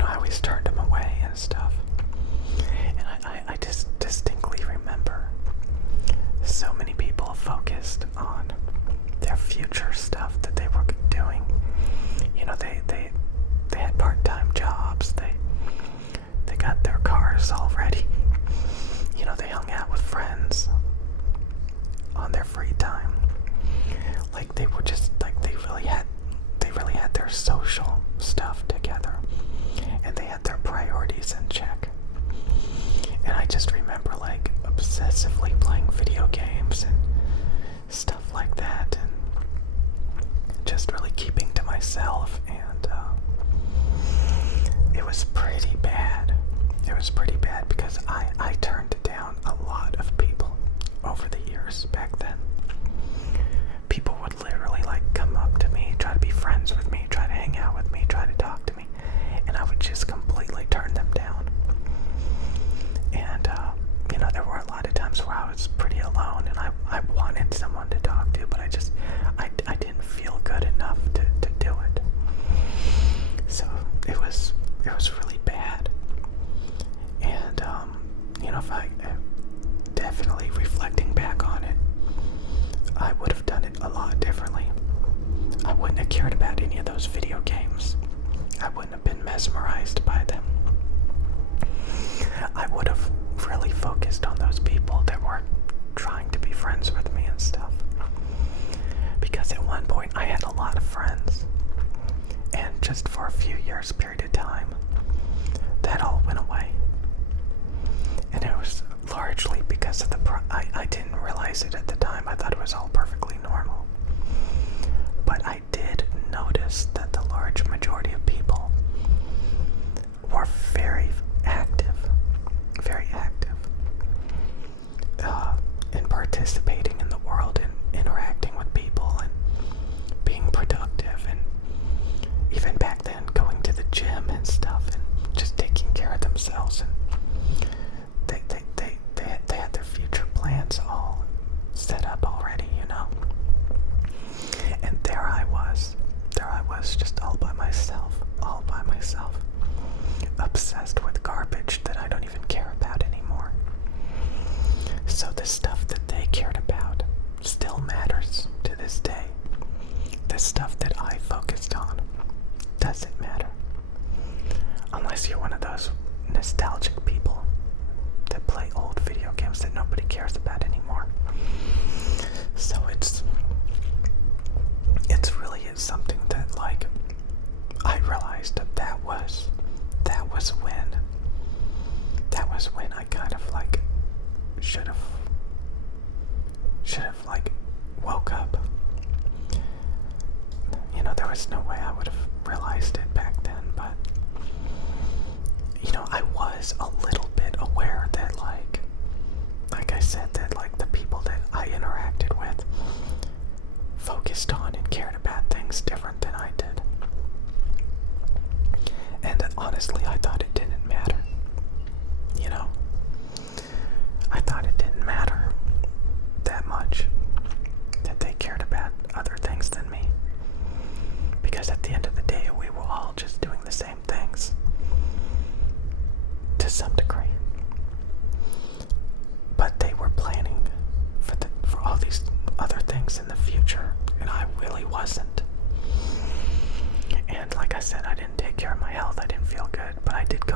I always turned them away and stuff. And I just distinctly remember so many people focused on their future stuff that they were doing. They had part-time jobs. They got their cars already. They hung out with friends on their free time. Like they were just like they really had their social stuff together, and they had their priorities in check. And I just remember like obsessively playing video games and stuff like that, and just really keeping to myself. And it was pretty bad. It was pretty bad because I turned down a lot of people over the years back then. People would literally like come up to me, try to be friends with me, try to hang out with me, try to talk to me, and I would just completely turn them down. And there were a lot of times where I was pretty alone and I wanted someone to talk to, but I didn't feel good enough to do it. So it was really bad. And if I definitely reflecting back on it, I would have done it a lot differently. I wouldn't have cared about any of those video games. I wouldn't have been mesmerized by them. I would have really focused on those people that were trying to be friends with me and stuff. Because at one point I had a lot of friends, and just for a few years period of time, that all went away. And it was largely because of I didn't realize it at the time. I thought it was all perfectly normal. But I did notice that the large majority of people were very active in participating in the world and interacting with people and being productive, and even back then going to the gym and stuff and just taking care of themselves. And they had their future plans all set up already, And there I was just all by myself, obsessed with garbage that I don't even care about anymore. So the stuff that they cared about still matters to this day. The stuff that I focused on doesn't matter. Unless you're one of those nostalgic people that play old video games that nobody cares about anymore. So it's really something that, like, I realized that was when I kind of like should have like woke up. There was no way I would have realized it back then, but I was a little bit aware that like I said, that like the people that I interacted with focused on and cared about things different than I did. And honestly, I thought it didn't matter. I thought it didn't matter that much that they cared about other things than me. Because at the end of the day, we were all just doing the same things to some degree. But they were planning for all these other things in the future, and I really wasn't. And like I said, I didn't take care of my health. I didn't feel good, but I did go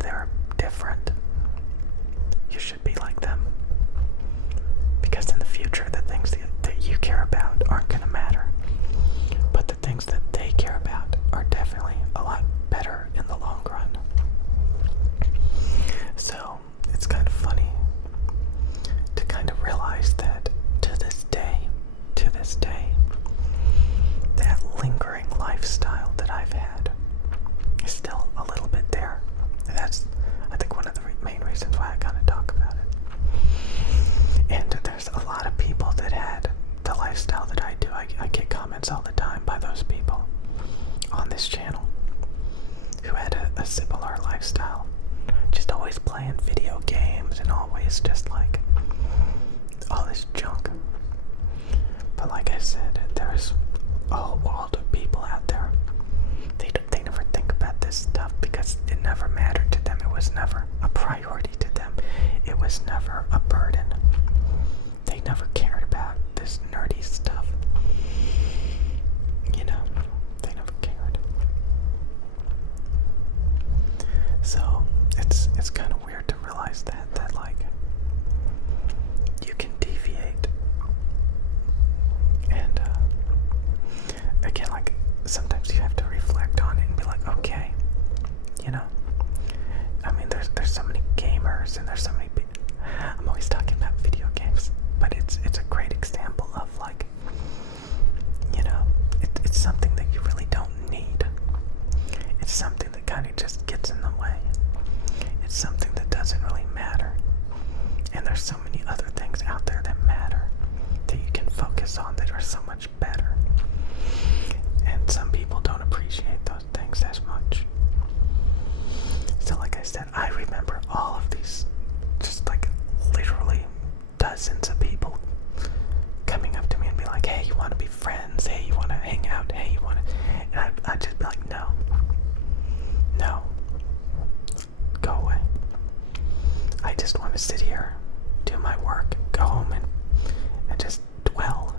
they're different, you should be like them. Because in the future, the things that you care about aren't going to matter. But the things that they care about are definitely a lot better in the long run. So it's kind of funny to kind of realize that to this day, that lingering lifestyle that I've had is still a little bit there. And that's, I think, one of the main reasons why I kind of talk about it. And there's a lot of people that had the lifestyle that I do. I get comments all the time by those people on this channel who had a similar lifestyle. Just always playing video games and always just like all this junk. But like I said, there's a whole world of people out there. They never think about this stuff because it never mattered to them. It was never a priority to them. It was never a burden. They never cared about this nerdy stuff. You know, they never cared. So it's kind of weird to realize that like you can deviate. And again, like sometimes you have to reflect on it and be like, okay, you know, I mean, there's so many gamers and there's so many people. I'm always talking about video games, but it's a great example of like, you know, it's something that you really don't need. It's something that kind of just gets in the way. It's something that doesn't really matter. And there's so many other things out there that matter that you can focus on that are so much better. And some people don't appreciate those things as much. So like I said, I remember all of these, just like literally dozens of people coming up to me and be like, hey, you want to be friends? Hey, you want to hang out? Hey, you want to... And I'd just be like, no, go away. I just want to sit here, do my work, go home and just dwell.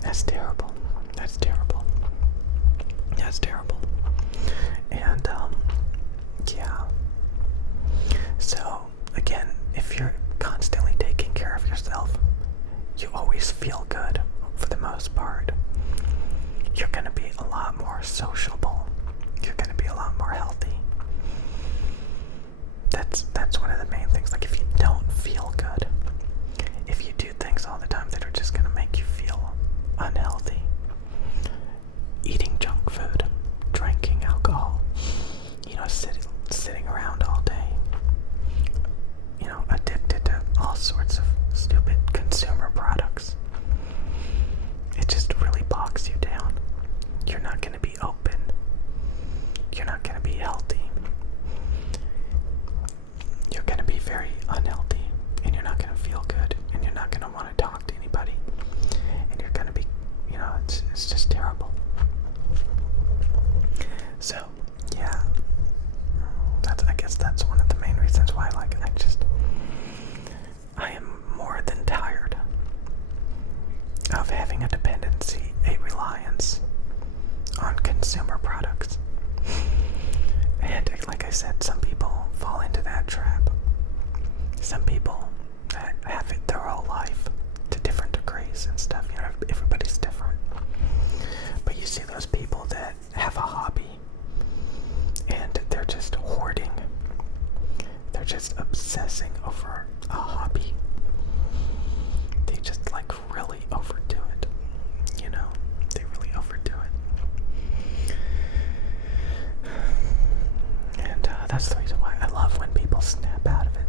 That's terrible. That's terrible. And yeah. So again, if you're constantly taking care of yourself, you always feel good for the most part. You're going to be a lot more sociable. You're going to be a lot more healthy. That's one of the main things. Like if you don't feel good, if you do things all the time that are just going to make you feel unhealthy, eating junk food, drinking alcohol, you know, sitting around all day, you know, addicted to all sorts of stupid consumer products, it just really bogs you down. You're not going to be open. You're not going to be healthy. You're going to be very unhealthy, and you're not going to feel good, and you're not going to want to talk to anybody, and you're going to be, you know, it's just terrible. So, yeah, I guess that's one of the main reasons why, like, I am more than tired of having a dependency, a reliance on consumer products. And like I said, some people fall into that trap. Some people have it their whole life to different degrees and stuff. You know, everybody's different. But you see those people that have a hobby and they're just hoarding. They're just obsessing over a hobby. They just like really overdo it. You know, they really overdo it. And that's the reason why I love when people snap out of it.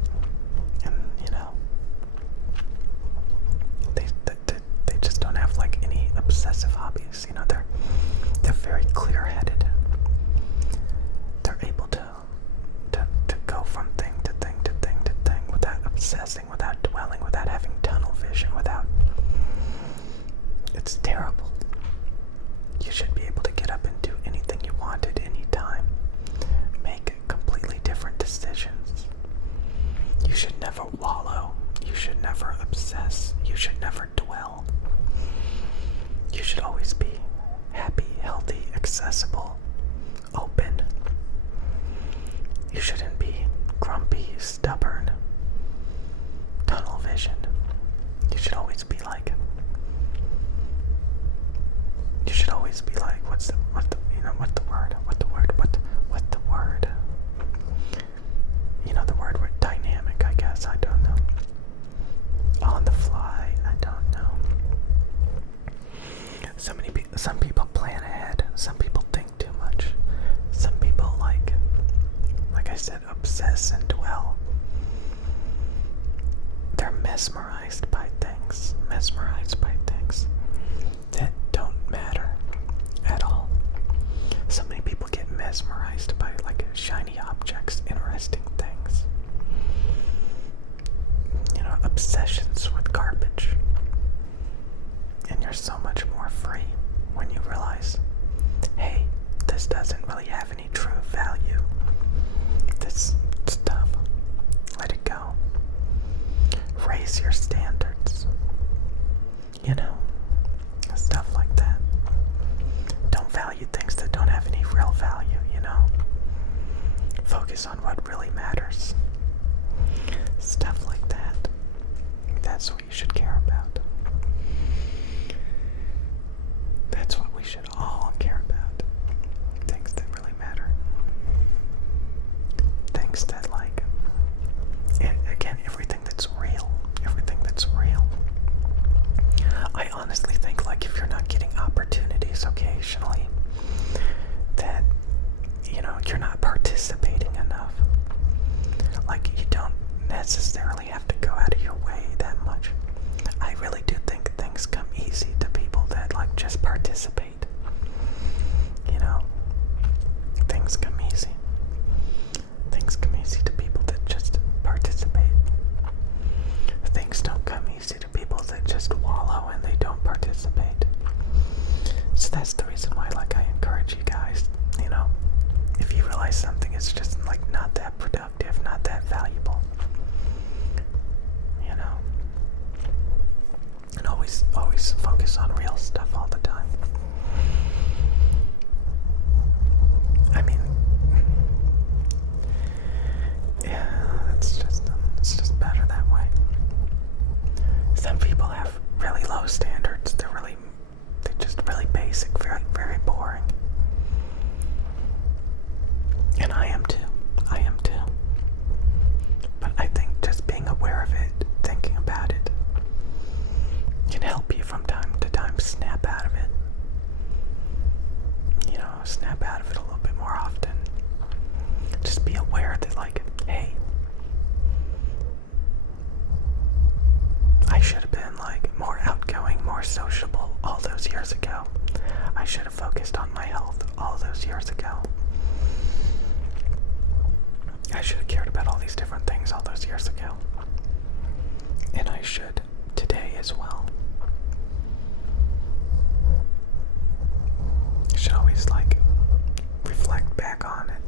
And, you know, they just don't have like any obsessive hobbies. You know, they're very clear-headed. They're able to go from thing to thing to thing to thing without obsessing, without dwelling, without having tunnel vision, it's terrible. You should be able to get up and do anything you want at any time. Make completely different decisions. You shouldn't be grumpy, stubborn, tunnel vision. You should always be like, what's the word? The word with dynamic, I guess, I don't know. On the fly, I don't know. Some people plan ahead, some people think too much. Some people like I said, obsess and dwell. They're mesmerized by things that don't matter at all. So many people get mesmerized by like shiny objects, interesting things. Obsessions with garbage. And you're so much more free when you realize, hey, this doesn't really have any true value. This stuff, let it go. Raise your standards. Stuff like that. Don't value things that don't have any real value, Focus on what really matters. Stuff like that. That's what you should care about. That's what we should all care about. Things that really matter. Things that again, everything that's real. I honestly think if you're not getting opportunities occasionally, that you're not participating enough. You don't necessarily have to go out of your way that much. I really do think things come easy to people that just participate. Things come easy. Things come easy to people that just participate. Things don't come easy to people that just wallow and they don't participate. So that's the reason why I encourage you guys, if you realize something is just not that productive, not that valuable, and always focus on real stuff all the time. I mean, yeah, it's just better that way. Some people have really low standards. They're just really basic, very, very boring. And I am too. But I think just being aware of it, thinking about it, can help you from time to time snap out of it. Snap out of it a little bit more often. Just be aware that hey, I should have been more outgoing, more sociable all those years ago. I should have focused on my health all those years ago. I should have cared about all these different things all those years ago. And I should today as well. You should always reflect back on it